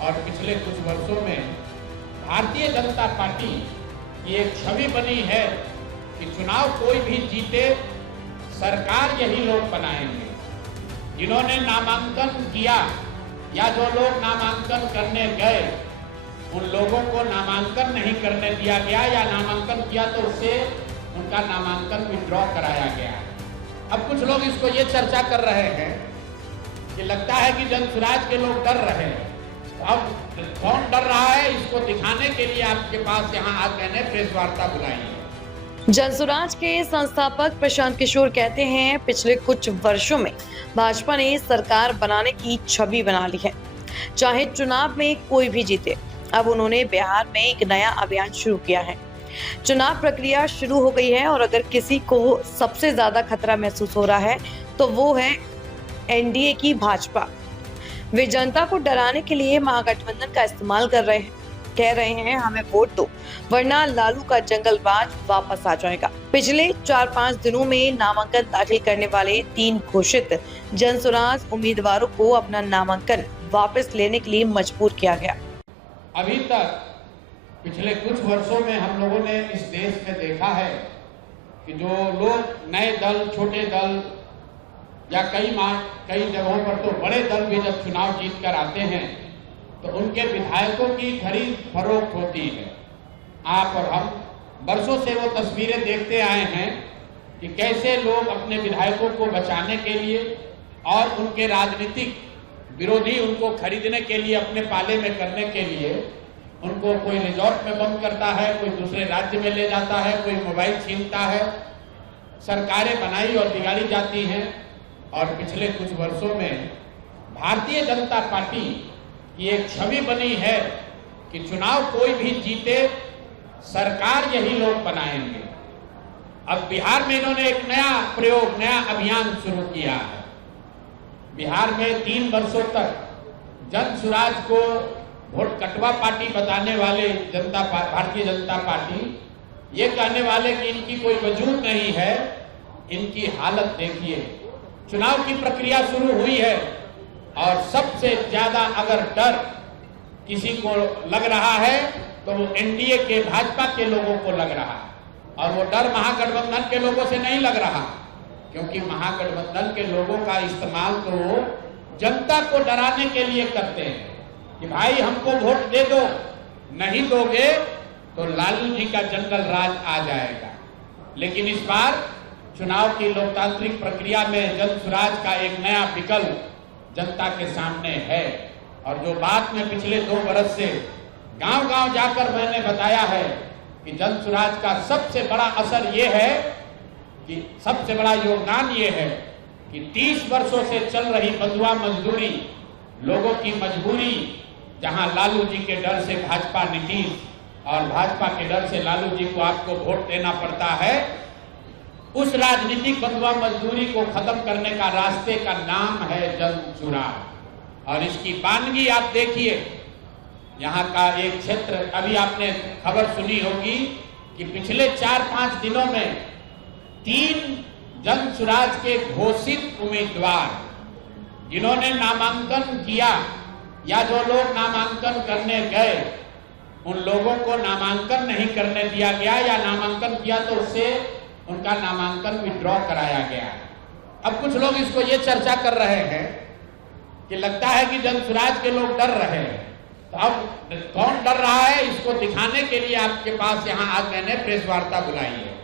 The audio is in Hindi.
और पिछले कुछ वर्षों में भारतीय जनता पार्टी की एक छवि बनी है कि चुनाव कोई भी जीते सरकार यही लोग बनाएंगे। जिन्होंने नामांकन किया या जो लोग नामांकन करने गए उन लोगों को नामांकन नहीं करने दिया गया या नामांकन किया तो उससे उनका नामांकन विड्रॉ कराया गया। अब कुछ लोग इसको ये चर्चा कर रहे हैं कि लगता है कि जनसुराज के लोग डर रहे हैं। अब कौन डर रहा है इसको दिखाने के लिए आपके पास यहाँ आज मैंने प्रेस वार्ता बुलाई है। जनसुराज के संस्थापक प्रशांत किशोर कहते हैं, पिछले कुछ वर्षों में भाजपा ने सरकार बनाने की छवि बना ली है, चाहे चुनाव में कोई भी जीते। अब उन्होंने बिहार में एक नया अभियान शुरू किया है। चुनाव प्रक्रिया शुरू हो गई है और अगर किसी को सबसे ज्यादा खतरा महसूस हो रहा है तो वो है एनडीए की भाजपा। वे जनता को डराने के लिए महागठबंधन का इस्तेमाल कर रहे हैं, कह रहे हैं हमें वोट दो वरना लालू का जंगलराज वापस आ जाएगा। पिछले 4-5 दिनों में नामांकन दाखिल करने वाले 3 घोषित जनसुराज उम्मीदवारों को अपना नामांकन वापस लेने के लिए मजबूर किया गया। अभी तक पिछले कुछ वर्षों में हम लोगों ने इस देश में देखा है कि जो लोग नए दल, छोटे दल या कई जगहों पर तो बड़े दल भी जब चुनाव जीत कर आते हैं तो उनके विधायकों की खरीद फरोख्त होती है। आप और हम वर्षों से वो तस्वीरें देखते आए हैं कि कैसे लोग अपने विधायकों को बचाने के लिए और उनके राजनीतिक विरोधी उनको खरीदने के लिए, अपने पाले में करने के लिए उनको कोई रिजॉर्ट में बंद करता है, कोई दूसरे राज्य में ले जाता है, कोई मोबाइल छीनता है। सरकारें बनाई और बिगाड़ी जाती हैं। और पिछले कुछ वर्षों में भारतीय जनता पार्टी की एक छवि बनी है कि चुनाव कोई भी जीते सरकार यही लोग बनाएंगे। अब बिहार में इन्होंने एक नया प्रयोग, नया अभियान शुरू किया है। बिहार में 3 वर्षों तक जनसुराज को वोट कटवा पार्टी बताने वाले भारतीय जनता पार्टी ये कहने वाले कि इनकी कोई वजूद नहीं है। इनकी हालत देखिए। चुनाव की प्रक्रिया शुरू हुई है और सबसे ज्यादा अगर डर किसी को लग रहा है तो वो एनडीए के, भाजपा के लोगों को लग रहा है। और वो डर महागठबंधन के लोगों से नहीं लग रहा, क्योंकि महागठबंधन के लोगों का इस्तेमाल तो जनता को डराने के लिए करते हैं कि भाई हमको वोट दे दो, नहीं दोगे तो लालू जी का जंगल राज आ जाएगा। लेकिन इस बार चुनाव की लोकतांत्रिक प्रक्रिया में जनसुराज का एक नया विकल्प जनता के सामने है। और जो बात में पिछले 2 वर्ष से गांव-गांव जाकर मैंने बताया है कि जनसुराज का सबसे बड़ा असर ये है कि सबसे बड़ा योगदान ये है कि 30 वर्षों से चल रही बंधुआ मजदूरी, लोगों की मजबूरी, जहां लालू जी के डर से भाजपा नीतीश और भाजपा के डर से लालू जी को आपको वोट देना पड़ता है, उस राजनीतिक बंधुआ मजदूरी को खत्म करने का रास्ते का नाम है जनसुराज। और इसकी वानगी आप देखिए। यहाँ का एक क्षेत्र, अभी आपने खबर सुनी होगी कि पिछले 4-5 दिनों में 3 जनसुराज के घोषित उम्मीदवार जिन्होंने नामांकन किया या जो लोग नामांकन करने गए उन लोगों को नामांकन नहीं करने दिया गया या नामांकन किया तो उससे उनका नामांकन विड्रॉ कराया गया। अब कुछ लोग इसको ये चर्चा कर रहे हैं कि लगता है कि जनसुराज के लोग डर रहे हैं। तो अब कौन डर रहा है इसको दिखाने के लिए आपके पास यहाँ आज मैंने प्रेस वार्ता बुलाई है।